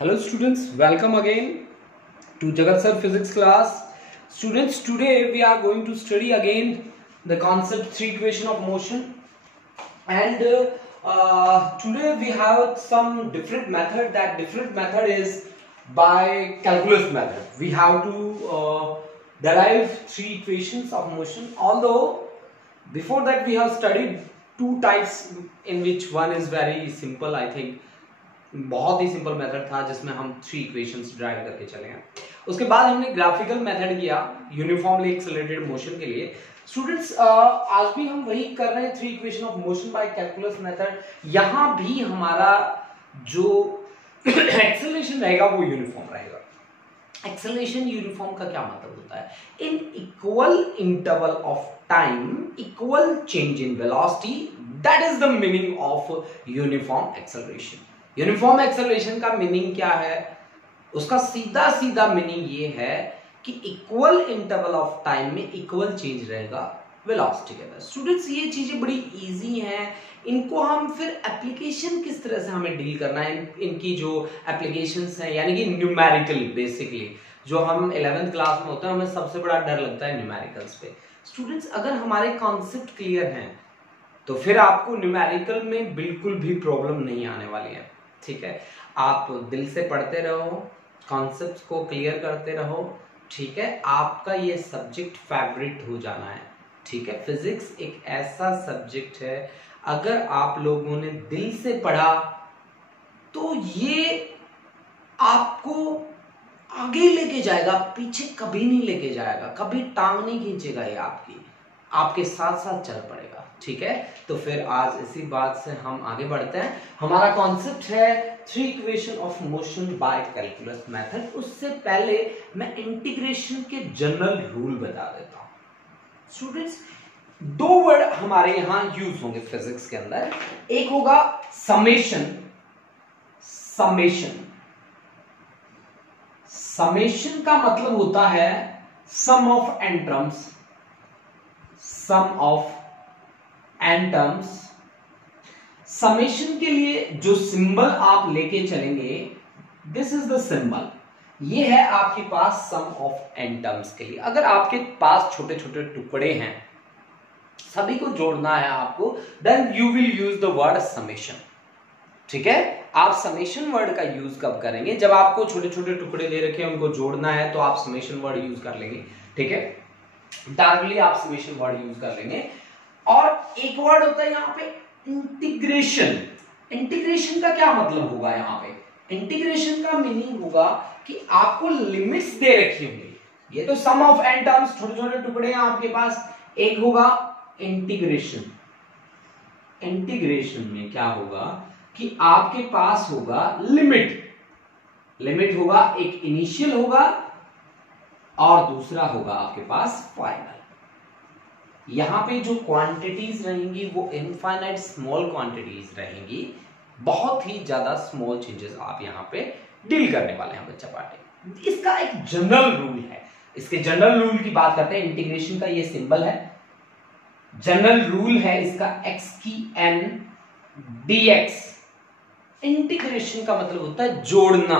Hello students, welcome again to Jagat Sir Physics class. Students, today we are going to study again the concept 3 equation of motion, and today we have some different method. That different method is by calculus method. We have to derive 3 equations of motion. Although before that we have studied 2 types, in which one is very simple, I think बहुत ही simple method था जिसमें हम 3 equations drive करके चले हैं। उसके बाद हमने ग्राफिकल मेथड किया यूनिफॉर्मली एक्सेलरेटेड मोशन के लिए। स्टूडेंट्स, आज भी हम वही कर रहे हैं 3 equation of motion by calculus method. यहां भी हमारा जो एक्सेलरेशन रहेगा वो यूनिफॉर्म रहेगा। एक्सेलरेशन यूनिफॉर्म का क्या मतलब होता है? In equal interval of time equal change in velocity, that is the meaning of uniform acceleration. Uniform acceleration का मीनिंग क्या है? उसका सीधा सीधा मीनिंग ये है कि इक्वल इंटरवल ऑफ टाइम में इक्वल चेंज रहेगा वेलोसिटी के अंदर। स्टूडेंट्स, ये चीजें बड़ी इजी हैं। इनको हम फिर एप्लीकेशन किस तरह से हमें डील करना है, इनकी जो एप्लीकेशंस हैं, यानी कि न्यूमेरिकली बेसिकली जो हम 11th क्लास में होते हैं, हमें सबसे बड़ा डर लगता है न्यूमेरिकल्स पे। स्टूडेंट्स, अगर हमारे कॉन्सेप्ट क्लियर हैं तो फिर आपको न्यूमेरिकल में बिल्कुल भी प्रॉब्लम नहीं आने वाली है। ठीक है, आप दिल से पढ़ते रहो, कॉन्सेप्ट्स को क्लियर करते रहो। ठीक है, आपका ये सब्जेक्ट फेवरेट हो जाना है। ठीक है, फिजिक्स एक ऐसा सब्जेक्ट है, अगर आप लोगों ने दिल से पढ़ा तो ये आपको आगे लेके जाएगा, पीछे कभी नहीं लेके जाएगा, कभी टांग नहीं खींचेगा, ये आपके साथ साथ चल पड़ेगा। ठीक है, तो फिर आज इसी बात से हम आगे बढ़ते हैं। हमारा कॉन्सेप्ट है 3 equation of motion by calculus method. उससे पहले मैं इंटीग्रेशन के जनरल रूल बता देता हूं। स्टूडेंट्स, 2 वर्ड हमारे यहां यूज होंगे फिजिक्स के अंदर। एक होगा समेशन। समेशन का मतलब होता है सम ऑफ एन टर्म्स। समेशन के लिए जो सिंबल आप लेके चलेंगे, दिस इज द सिंबल। ये है आपके पास सम ऑफ एन टर्म्स के लिए। अगर आपके पास छोटे छोटे टुकड़े हैं, सभी को जोड़ना है आपको, then you will use the word summation. ठीक है, आप समेशन वर्ड का यूज कब करेंगे? जब आपको छोटे छोटे टुकड़े दे रखे हैं, उनको जोड़ना है, तो आप समेशन वर्ड यूज कर लेंगे। ठीक है, डायरेक्टली आप समेशन वर्ड यूज कर लेंगे। और एक वर्ड होता है यहां पे इंटीग्रेशन। इंटीग्रेशन का क्या मतलब होगा? यहां पे इंटीग्रेशन का मीनिंग होगा कि आपको लिमिट्स दे रखी होंगी। ये तो सम ऑफ एन टर्म्स, छोटे छोटे टुकड़े हैं आपके पास। एक होगा इंटीग्रेशन। इंटीग्रेशन में क्या होगा कि आपके पास होगा लिमिट होगा, एक इनिशियल होगा और दूसरा होगा आपके पास फाइनल। यहां पे जो क्वांटिटीज रहेंगी वो इनफाइनाइट स्मॉल क्वांटिटीज रहेंगी। बहुत ही ज्यादा स्मॉल चेंजेस आप यहां पे डील करने वाले हैं बच्चा पार्टी। इसका एक जनरल रूल है। इसके जनरल रूल की बात करते हैं। इंटीग्रेशन का ये सिंबल है, जनरल रूल है इसका x की n dx। इंटीग्रेशन का मतलब होता है जोड़ना।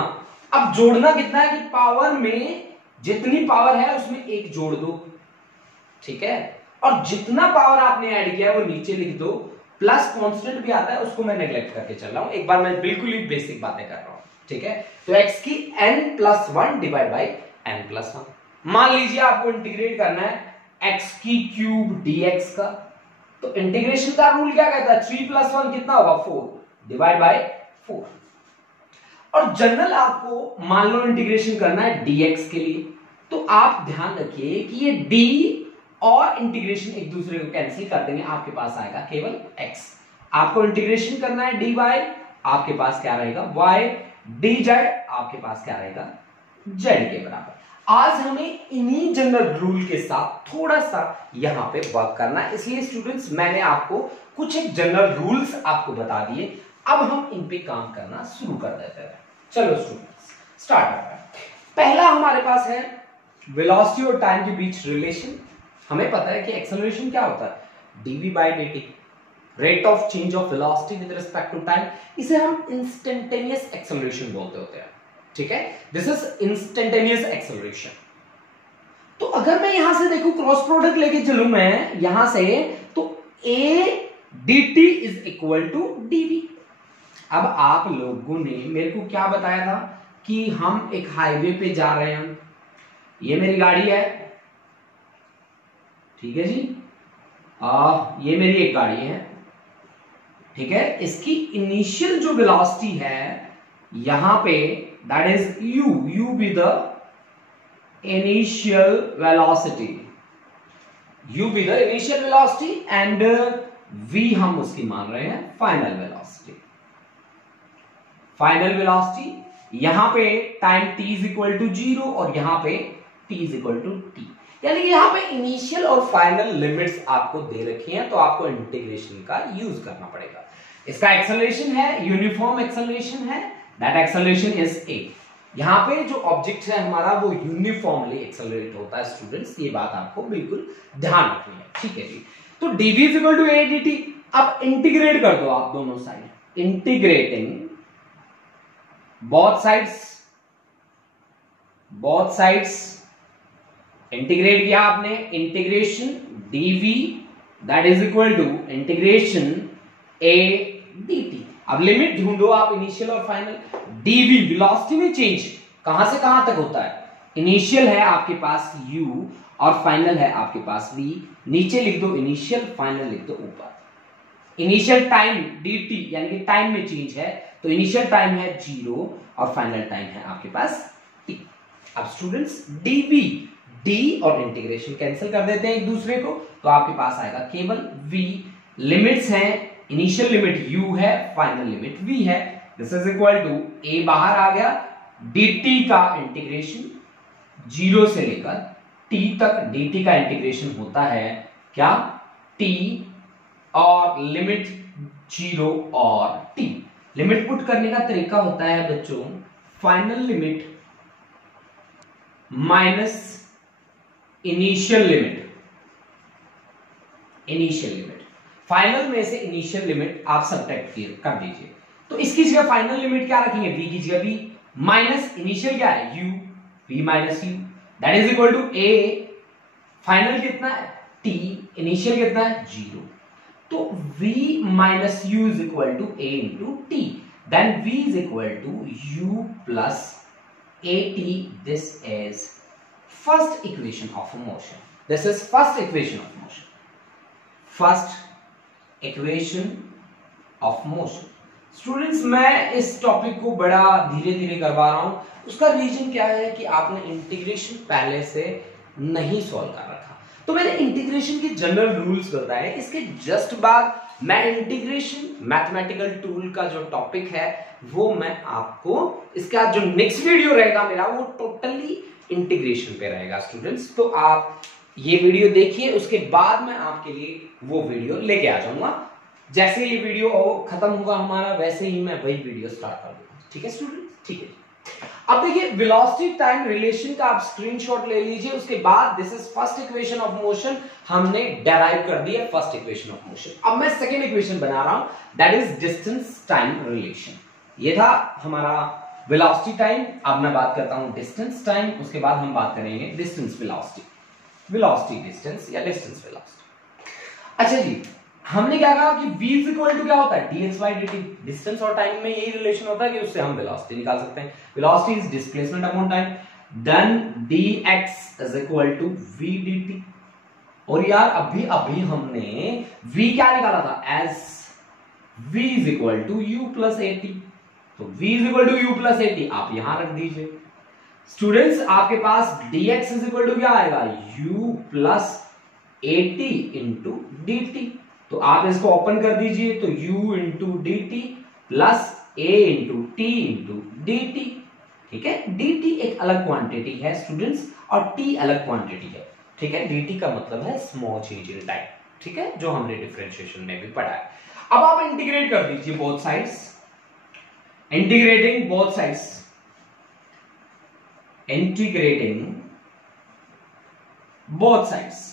अब जोड़ना कितना है कि पावर में जितनी पावर है उसमें 1 जोड़ दो। ठीक है, और जितना पावर आपने ऐड किया है वो नीचे लिख दो। प्लस कांस्टेंट भी आता है, उसको मैं नेग्लेक्ट करके चल रहा हूं। एक बार मैं बिल्कुल ही बेसिक बातें कर रहा हूं। ठीक है, तो x की n+1 डिवाइड बाई n+1। मान लीजिए आपको इंटीग्रेट करना है x की क्यूब dx का, तो इंटीग्रेशन का रूल क्या कहता है? 3+1 कितना होगा? 4 डिवाइड बाई 4। और जनरल आपको मान लो इंटीग्रेशन करना है dx के लिए, तो आप ध्यान रखिए कि ये d और इंटीग्रेशन एक दूसरे को कैंसिल कर देंगे, आपके पास आएगा केवल x। आपको इंटीग्रेशन करना है dy, आपके पास क्या रहेगा? y। dz आपके पास क्या रहेगा? z के बराबर। आज हमें इन्हीं जनरल रूल के साथ थोड़ा सा यहां पे वर्क करना है। इसलिए स्टूडेंट्स, मैंने आपको कुछ एक जनरल रूल्स आपको बता दिए। अब हम इन पे काम करना शुरू कर देते हैं। चलो स्टूडेंट्स, स्टार्ट करते हैं। पहला हमारे पास है वेलोसिटी और टाइम के बीच रिलेशन। हमें पता है कि एक्सेलरेशन क्या होता है? dv/dt, rate of change of velocity with respect to time. इसे हम इंस्टेंटेनियस एक्सेलरेशन बोलते होते हैं। ठीक है, दिस इज इंस्टेंटेनियस एक्सेलरेशन। तो अगर मैं यहां से देखूं, क्रॉस प्रोडक्ट लेके चलूं मैं यहां से, तो a dt is equal to dv। अब आप लोगों ने मेरे को क्या बताया था कि हम एक हाईवे पे जा रहे हैं, ये मेरी गाड़ी है, ठीक है जी, ये मेरी एक गाड़ी है, ठीक है, इसकी इनिशियल जो वेलोसिटी है यहां पे, that is u be the initial velocity, u be the initial velocity and v हम उसकी मान रहे हैं फाइनल वेलोसिटी। फाइनल वेलोसिटी यहां पे time t is equal to 0 और यहां पे t is equal to t, यानी कि यहां पे इनिशियल और फाइनल लिमिट्स आपको दे रखी हैं, तो आपको इंटीग्रेशन का यूज करना पड़ेगा। इसका एक्सेलरेशन है, यूनिफॉर्म एक्सेलरेशन है, दैट एक्सेलरेशन इज a। यहां पे जो ऑब्जेक्ट है हमारा वो यूनिफॉर्मली एक्सेलरेट होता है स्टूडेंट्स, ये बात आपको बिल्कुल ध्यान रखनी है, ठीक है जी। तो dv is equal to a dt। अब इंटीग्रेट कर दो आप दोनों side, integrating both sides integrate किया आपने, integration dv that is equal to integration a dt। अब लिमिट ढूंढो आप इनिशियल और फाइनल। dv वेलोसिटी में चेंज कहां से कहां तक होता है, इनिशियल है आपके पास u और फाइनल है आपके पास v, नीचे लिख दो इनिशियल, फाइनल लिख दो ऊपर। इनिशियल टाइम dt यानी कि टाइम में चेंज है, तो इनिशियल टाइम है 0 और फाइनल टाइम है आपके पास t। अब स्टूडेंट्स dv, d और इंटीग्रेशन कैंसिल कर देते हैं एक दूसरे को, तो आपके पास आएगा केवल v। लिमिट्स हैं, इनिशियल लिमिट u है, फाइनल लिमिट v है, this is equal to a बाहर आ गया, dt का इंटीग्रेशन 0 से लेकर t तक, dt का इंटीग्रेशन होता है क्या, t और लिमिट 0 और t। लिमिट पुट करने का तरीका होता है बच्चों, final limit minus initial limit, initial limit, final में से इनिशियल लिमिट आप सब्ट्रैक्ट कर दीजिए। तो इसकी जगह फाइनल लिमिट क्या रखेंगे, v की जगह v, माइनस इनिशियल क्या है u, v minus u, that is equal to a, final कितना है t, इनिशियल कितना है 0, तो v minus u is equal to a into t, then v is equal to u plus at। This is first equation of motion, this is first equation of motion, first equation of motion. Students मैं इस topic को बड़ा धीरे धीरे करवा रहा हूं, उसका रीजन क्या है कि आपने इंटीग्रेशन पहले से नहीं सॉल्व कर रखा, तो मैंने इंटीग्रेशन के जनरल रूल्स बताए, इसके जस्ट बाद मैं इंटीग्रेशन मैथमेटिकल टूल का जो टॉपिक है वो मैं आपको, इसका जो नेक्स्ट वीडियो रहेगा मेरा वो टोटली इंटीग्रेशन पे रहेगा स्टूडेंट्स। तो आप ये वीडियो देखिए, उसके बाद मैं आपके लिए वो वीडियो लेके आ जाऊंगा। जैसे ये वीडियो खत्म होगा हमारा, वैसे ही मैं वही वीडियो स्टार्ट कर दूंगा, ठीक है स्टूडेंट्स, ठीक है। अब देखिए वेलोसिटी टाइम रिलेशन का आप स्क्रीनशॉट ले लीजिए, उसके बाद this is first equation of motion, हमने डेराइव कर दिया फर्स्ट इक्वेशन ऑफ मोशन। अब मैं सेकेंड इक्वेशन बना रहा हूं, that is distance time relation. ये था हमारा वेलोसिटी टाइम, अब मैं बात करता हूं डिस्टेंस टाइम, उसके बाद हम बात करेंगे डिस्टेंस वेलोसिटी, वेलोसिटी डिस्टेंस या डिस्टेंस वेलोसिटी। अच्छा जी, हमने क्या कहा कि v इज इक्वल टू क्या होता है, dx by dt। डिस्टेंस और टाइम में यही रिलेशन होता है कि उससे हम वेलोसिटी निकाल सकते हैं, velocity is displacement upon time, then dx is equal to v dt। और यार अभी अभी हमने v क्या निकाला था, as v is equal to u plus at, तो v is equal to u plus at आप यहां रख दीजिए। स्टूडेंट्स आपके पास dx इज इक्वल टू क्या आएगा, u plus at into dt, तो आप इसको ओपन कर दीजिए, तो u into d t plus a into t into d t, ठीक है। dt एक अलग क्वांटिटी है स्टूडेंट्स और t अलग क्वांटिटी है, ठीक है। dt का मतलब है स्मॉल चेंज इन टाइम, ठीक है, जो हमने डिफरेंशिएशन में भी पढ़ा है। अब आप इंटीग्रेट कर दीजिए both sides, integrating both sides, integrating both sides,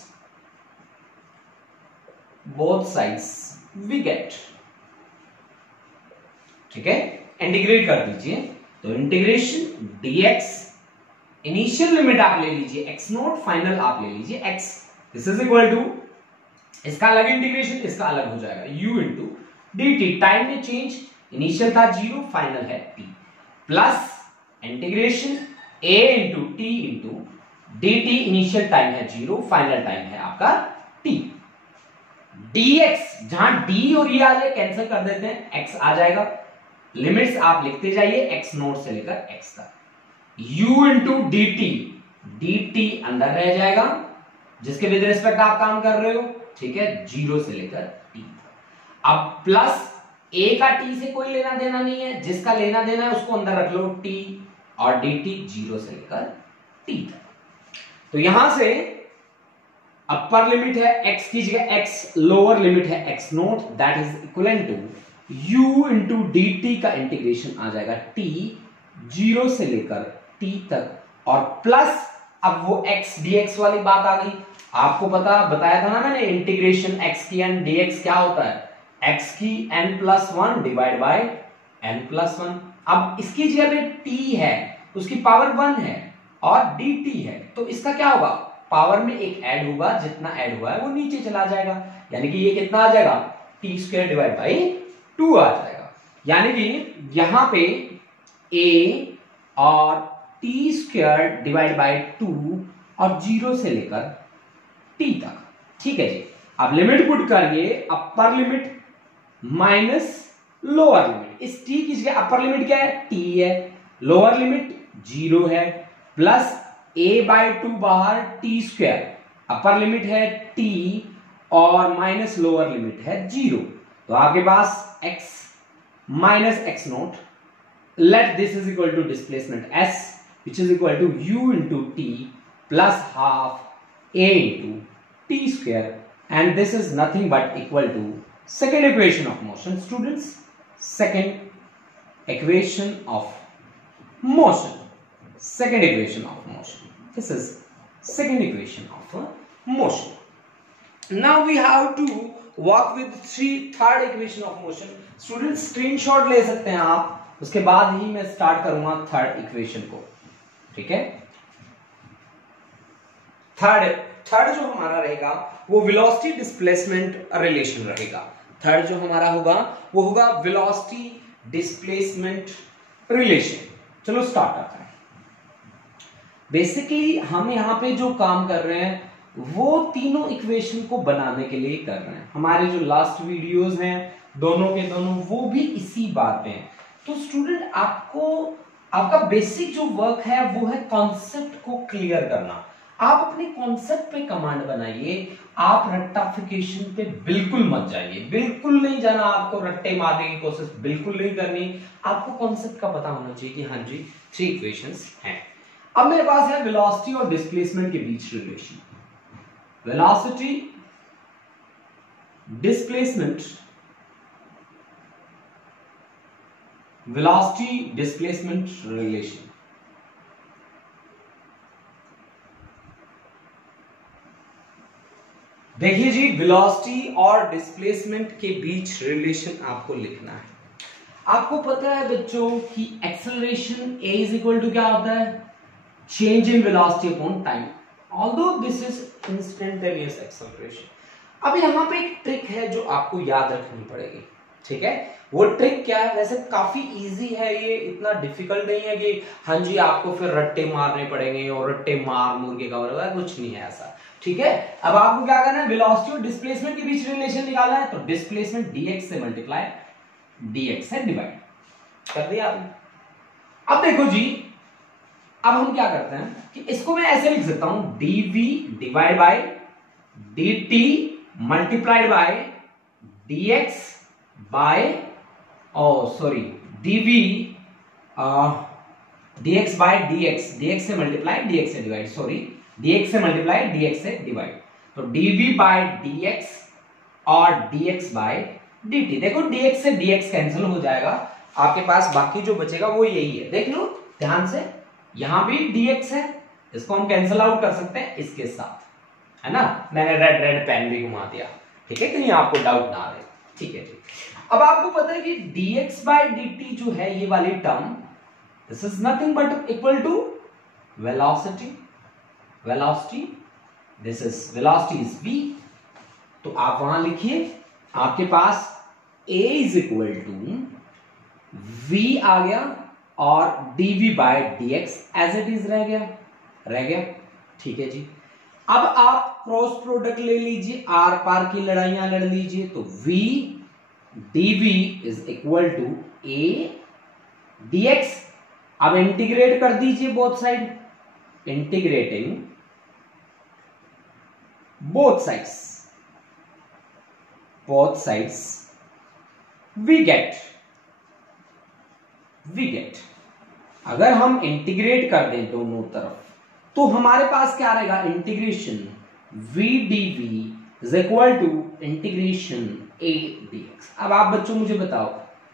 both sides we get, ठीक है, इंटीग्रेट कर दीजिए। तो इंटीग्रेशन dx, इनिशियल लिमिट आप ले लीजिए x नोट, फाइनल आप ले लीजिए x, this is equal to, इसका अलग इंटीग्रेशन, इसका अलग हो जाएगा u इंटू dt, टाइम में चेंज, इनिशियल था 0, फाइनल है t, plus integration a into t into dt, initial time है 0, फाइनल टाइम है आपका t, dx, जहां d और e आ जाए कैंसिल कर देते हैं, x आ जाएगा, लिमिट्स आप लिखते जाइए x नोट से लेकर x तक, u इंटू dt, dt अंदर रह जाएगा, जिसके विद रिस्पेक्ट आप काम कर रहे हो, ठीक है, 0 से लेकर t तक। अब प्लस a का t से कोई लेना देना नहीं है, जिसका लेना देना है उसको अंदर रख लो, t और dt 0 से लेकर t तक। तो यहां से अपर लिमिट है x की जगह x, लोअर लिमिट है x naught, that is equal to u इंटू dt का इंटीग्रेशन आ जाएगा t 0 से लेकर t तक, और प्लस अब वो x dx वाली बात आ गई, आपको बताया था ना मैंने, इंटीग्रेशन x की n dx क्या होता है, x की n+1 डिवाइड बाय n+1। अब इसकी जगह पे t है, उसकी पावर 1 है और dt है, तो इसका क्या होगा, पावर में एक ऐड होगा, जितना ऐड हुआ है वो नीचे चला जाएगा, यानी कि ये कितना आ जाएगा, t² डिवाइड बाई 2 आ जाएगा, यानी कि यहां पे a और t² डिवाइड बाई 2 और 0 से लेकर t तक, ठीक है जी। अब लिमिट पुट करिए, upper limit minus lower limit, इस t की जगह अपर लिमिट क्या है, t है, लोअर लिमिट 0 है, प्लस a/2 बाहर t², अपर लिमिट है t और माइनस लोअर लिमिट है 0, तो आपके पास x minus x note, let this is equal to displacement s, which is equal to u into t plus half a into t², and this is nothing but equal to second equation of motion, students, second equation of motion, second equation of motion, this is second equation of motion. Now we have to work with third equation of motion. Students screenshot ले सकते हैं आप, उसके बाद ही मैं start करूंगा third equation को, ठीक है। थर्ड जो हमारा रहेगा वो वेलोसिटी डिस्प्लेसमेंट रिलेशन रहेगा, थर्ड जो हमारा होगा वो होगा वेलोसिटी डिस्प्लेसमेंट रिलेशन। चलो स्टार्ट करते हैं। बेसिकली हम यहाँ पे जो काम कर रहे हैं वो तीनों इक्वेशन को बनाने के लिए कर रहे हैं, हमारे जो लास्ट वीडियोस हैं दोनों के दोनों वो भी इसी बात पे हैं। तो स्टूडेंट आपका बेसिक जो वर्क है वो है कॉन्सेप्ट को क्लियर करना। आप अपने कॉन्सेप्ट पे कमांड बनाइए, आप रट्टाफिकेशन पे बिल्कुल मत जाइए, बिल्कुल नहीं जाना, आपको रट्टे मारने की कोशिश बिल्कुल नहीं करनी, आपको कॉन्सेप्ट का पता होना चाहिए कि हाँ जी 3 इक्वेशंस हैं। अब मेरे पास है वेलोसिटी और डिस्प्लेसमेंट के बीच relation, velocity displacement, velocity displacement relation. देखिए जी, वेलोसिटी और डिस्प्लेसमेंट के बीच रिलेशन आपको लिखना है। आपको पता है बच्चों कि acceleration a is equal to क्या होता है, change in velocity upon time, although this is instantaneous acceleration. अब यहां पे एक ट्रिक है जो आपको याद रखनी पड़ेगी, ठीक है। वो ट्रिक क्या है, वैसे काफी इजी है ये, इतना डिफिकल्ट नहीं है कि हाँ जी आपको फिर रट्टे मारने पड़ेंगे और रट्टे मार मुर्गे का होगा, कुछ नहीं है ऐसा, ठीक है। अब आपको क्या करना है, वेलोसिटी और डिस्प्लेसमेंट के बीच रिलेशन निकालना है, तो डिस्प्लेसमेंट dx से मल्टीप्लाई dx से डिवाइड कर दिया आपने। अब देखो जी, अब हम क्या करते हैं कि इसको मैं ऐसे लिख सकता हूं, dv divide by dt multiplied by dx by dv dx by dx से मल्टीप्लाई dx से डिवाइड, dx से मल्टीप्लाई dx से डिवाइड, तो dv बाय dx और dx बाय dt। देखो dx से dx कैंसिल हो जाएगा, आपके पास बाकी जो बचेगा वो यही है, देख लो ध्यान से, यहां भी dx है, इसको हम कैंसिल आउट कर सकते हैं इसके साथ, है ना। मैंने रेड पेन भी घुमा दिया, ठीक है, कहीं आपको डाउट ना आए, ठीक है जी। अब आपको पता है कि dx बाय dt जो है ये वाली term this is nothing but equal to velocity, velocity, this is velocity is v। तो आप वहां लिखिए, आपके पास a is equal to v आ गया और dv by dx as it is रह गया। ठीक है जी। अब आप क्रॉस प्रोडक्ट ले लीजिए, आर पार की लड़ाइयां लड़ लीजिए, तो v dv is equal to a dx। अब इंटीग्रेट कर दीजिए both side, integrating both sides we get अगर हम इंटीग्रेट कर दें दोनों तरफ तो हमारे पास क्या रहेगा, integration v dv is equal to integration a dx। अब आप बच्चों मुझे बताओ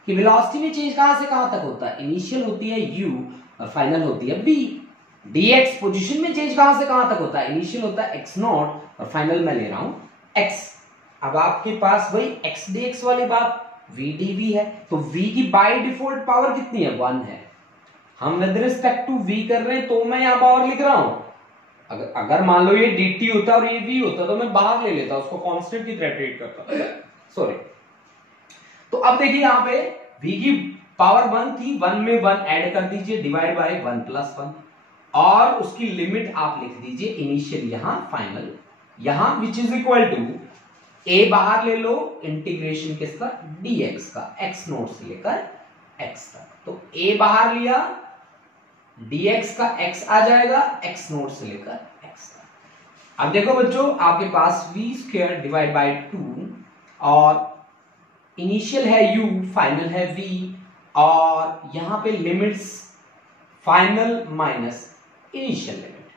कि वेलोसिटी में चेंज कहां से कहां तक होता है, इनिशियल होती है u और फाइनल होती है v। dx पोजीशन में चेंज कहां से कहां तक होता है, इनिशियल होता है x0 और फाइनल मैं ले रहा हूं x। अब आपके पास वही x dx वाली बात v dv है, तो v की बाय डिफॉल्ट पावर कितनी है, 1 है। हम विद रिस्पेक्ट टू v कर रहे हैं तो मैं यहां पावर लिख रहा हूं। अगर मान लो ये dt होता और ये v होता तो मैं बाहर ले लेता, उसको कांस्टेंट की तरह ट्रीट करता, सॉरी। तो अब देखिए यहां पे v की पावर 1 थी, 1 में 1 ऐड कर दीजिए, डिवाइड बाय 1 प्लस 1, और उसकी लिमिट आप लिख दीजिए इनिशियल यहां फाइनल यहां, which is equal to a बाहर ले लो, इंटीग्रेशन किसका, dx का, x0 से लेकर x तक। तो a बाहर लिया, dx का x आ जाएगा, x0 से लेकर x तक। अब देखो बच्चों, आपके पास v स्क्वायर डिवाइड बाय 2 और इनिशियल है u, फाइनल है v, और यहां पे limits final minus initial limit.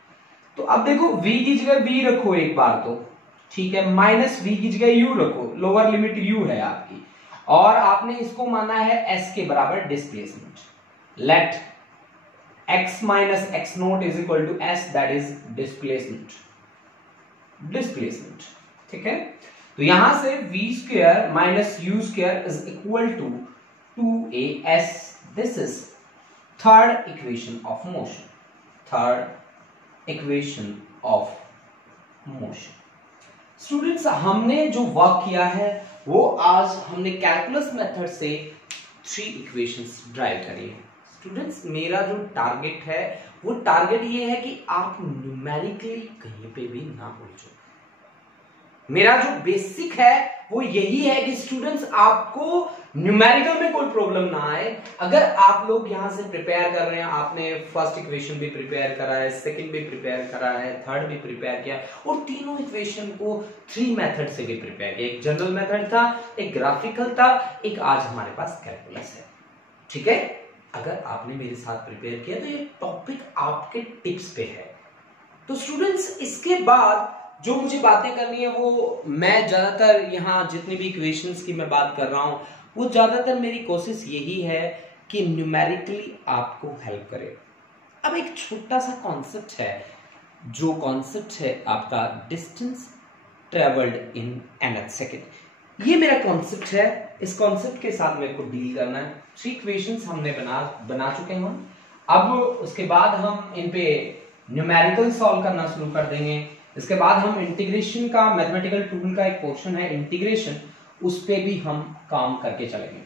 तो अब देखो v की जगह v रखो एक बार तो ठीक है, माइनस v की जगह u रखो, लोअर लिमिट u है आपकी, और आपने इसको माना है s के बराबर displacement. Let x minus x0 is equal to s, that is displacement. ठीक है, तो यहां से v square minus u square is equal to 2as। This is third equation of motion, third equation of motion. Students, हमने जो work किया है वो आज हमने कैलकुलस मेथड से 3 इक्वेशंस ड्राइव करी है। स्टूडेंट्स, मेरा जो टारगेट है वो टारगेट ये है कि आप न्यूमेरिकली कहीं पे भी ना भूल जाओ। मेरा जो बेसिक है वो यही है कि स्टूडेंट्स आपको न्यूमेरिकल में कोई प्रॉब्लम ना आए। अगर आप लोग यहां से प्रिपेयर कर रहे हैं, आपने फर्स्ट इक्वेशन भी प्रिपेयर करा है, सेकंड भी प्रिपेयर करा है, थर्ड भी प्रिपेयर किया, और तीनों इक्वेशन को 3 मेथड से भी प्रिपेयर किया। एक जनरल मेथड था, एक ग्राफिकल था, एक आज हमारे पास कैलकुलस है। ठीक है, अगर आपने मेरे साथ प्रिपेयर किया तो ये टॉपिक आपके टिप्स पे है। तो स्टूडेंट्स, इसके बाद जो मुझे बातें करनी है वो मैं ज्यादातर यहाँ जितनी भी इक्वेशंस की मैं बात कर रहा हूं वो ज्यादातर मेरी कोशिश यही है कि न्यूमेरिकली आपको हेल्प करे। अब एक छोटा सा कॉन्सेप्ट है, जो कॉन्सेप्ट है आपका distance travelled in nth second. ये मेरा कॉन्सेप्ट है, इस कॉन्सेप्ट के साथ मेरे को डील करना है। 3 इक्वेशंस हमने बना चुके हैं हम। अब उसके बाद हम इन पे न्यूमेरिकल सॉल्व करना शुरू कर देंगे। इसके बाद हम इंटीग्रेशन का, मैथमेटिकल टूल का एक पोर्शन है इंटीग्रेशन, उस पे भी हम काम करके चलेंगे।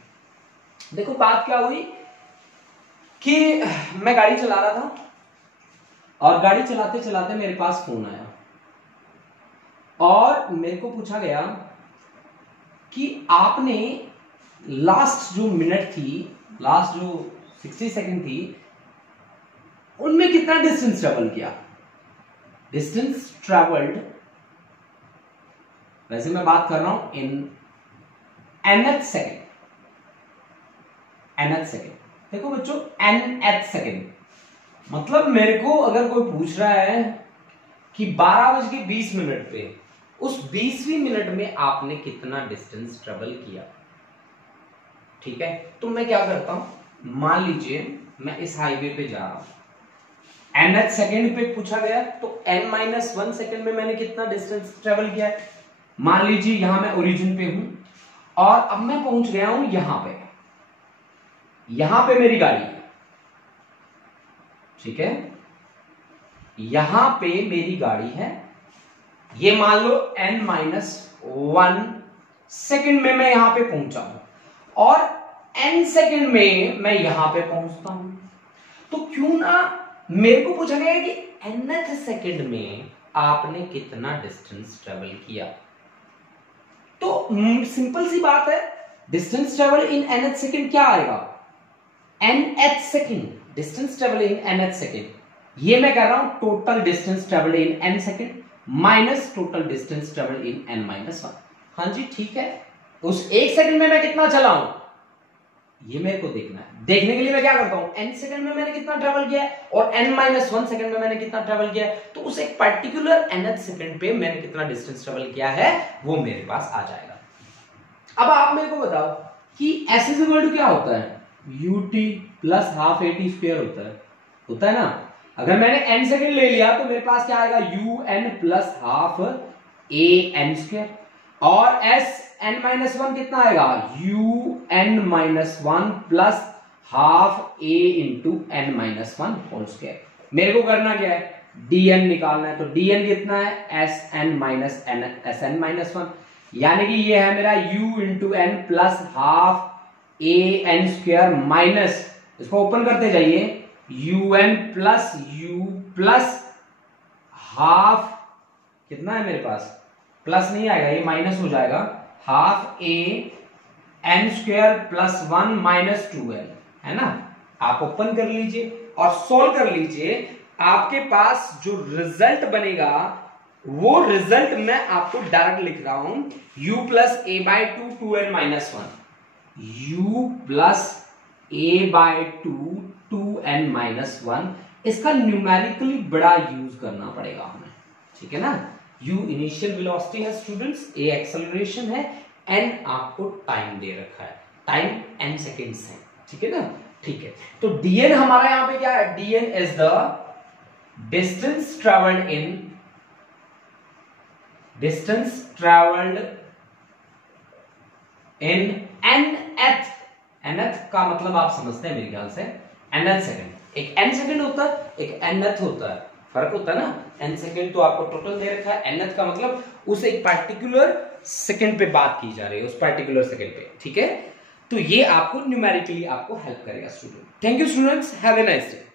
देखो बात क्या हुई कि मैं गाड़ी चला रहा था और गाड़ी चलाते चलाते मेरे पास फोन आया और मेरे को पूछा गया कि आपने लास्ट जो मिनट थी, लास्ट जो 60 सेकंड थी, उनमें कितना डिस्टेंस ट्रेवल किया। डिस्टेंस ट्रेवल्ड, वैसे मैं बात कर रहा हूं इन nth सेकेंड, nth सेकेंड। देखो बच्चों, nth सेकेंड मतलब मेरे को अगर कोई पूछ रहा है कि 12:20 पे उस 20वीं मिनट में आपने कितना डिस्टेंस ट्रेवल किया, ठीक है, तो मैं क्या करता हूं, मान लीजिए मैं इस हाईवे पे जा रहा हूं, nth सेकेंड पे पूछा गया तो n-1 सेकेंड में मैंने कितना डिस्टेंस ट्रेवल किया है। मान लीजिए यहां मैं ओरिजिन पे हूं और अब मैं पहुंच गया हूं यहां पे मेरी गाड़ी है। ठीक है, यहां पे मेरी गाड़ी है, ये मान लो n-1 सेकेंड में मैं यहां पे पहुंचा हूं और n सेकेंड में मैं यहां पे पहुंचता हूं, तो क्यों ना मेरे को पूछा गया है कि nth सेकेंड में आपने कितना डिस्टेंस ट्रेवल किया। तो सिंपल सी बात है, distance travel in nth second क्या आएगा, nth second, distance travel in nth second, ये मैं कर रहा हूं total distance travel in n second minus total distance travel in n-1। हाँ जी ठीक है, उस एक सेकंड में मैं कितना चला हूं ये मेरे को देखना है। देखने के लिए मैं क्या करता हूं, n सेकंड में मैंने कितना ट्रेवल किया है और n-1 सेकंड में मैंने कितना ट्रेवल किया है, तो उस एक पर्टिकुलर nth सेकंड पे मैंने कितना डिस्टेंस ट्रेवल किया है वो मेरे पास आ जाएगा। अब आप मेरे को बताओ कि s इज इक्वल टू क्या होता है, ut plus half at square होता है ना। अगर मैंने n सेकंड ले लिया तो मेरे पास क्या आएगा, un plus half an square, और n-1 कितना आएगा, un-1 plus half a into n-1 whole square. मेरे को करना क्या है, dn निकालना है, तो dn कितना है, sn-1, यानी कि ये है मेरा u into n plus half a n square minus, इसको ओपन करते जाइए, un plus u plus half, कितना है मेरे पास, प्लस नहीं आएगा ये माइनस हो जाएगा, half a n square plus 1 minus 2n, है ना। आप ओपन कर लीजिए और सोल्व कर लीजिए, आपके पास जो रिजल्ट बनेगा वो रिजल्ट मैं आपको डायरेक्ट लिख रहा हूं, u plus a by 2n minus 1, u plus a by 2n minus 1, इसका न्यूमेरिकली बड़ा यूज करना पड़ेगा हमें, ठीक है ना। u इनिशियल वेलोसिटी है स्टूडेंट्स, a एक्सेलरेशन है, n आपको टाइम दे रखा है, टाइम n सेकेंड्स है, ठीक है ना। ठीक है, तो dn हमारा यहां पे क्या है, dn is the distance travelled in nth का मतलब आप समझते हैं मेरे ख्याल से, nth सेकंड, एक n सेकंड होता है, एक nth होता है, फर्क होता है ना। n सेकंड तो आपको टोटल दे रखा है, nth का मतलब उस एक पर्टिकुलर सेकंड पे बात की जा रही है, उस पर्टिकुलर सेकंड पे, ठीक है। तो ये आपको न्यूमेरिकली आपको हेल्प करेगा student. Thank you students, have a nice day.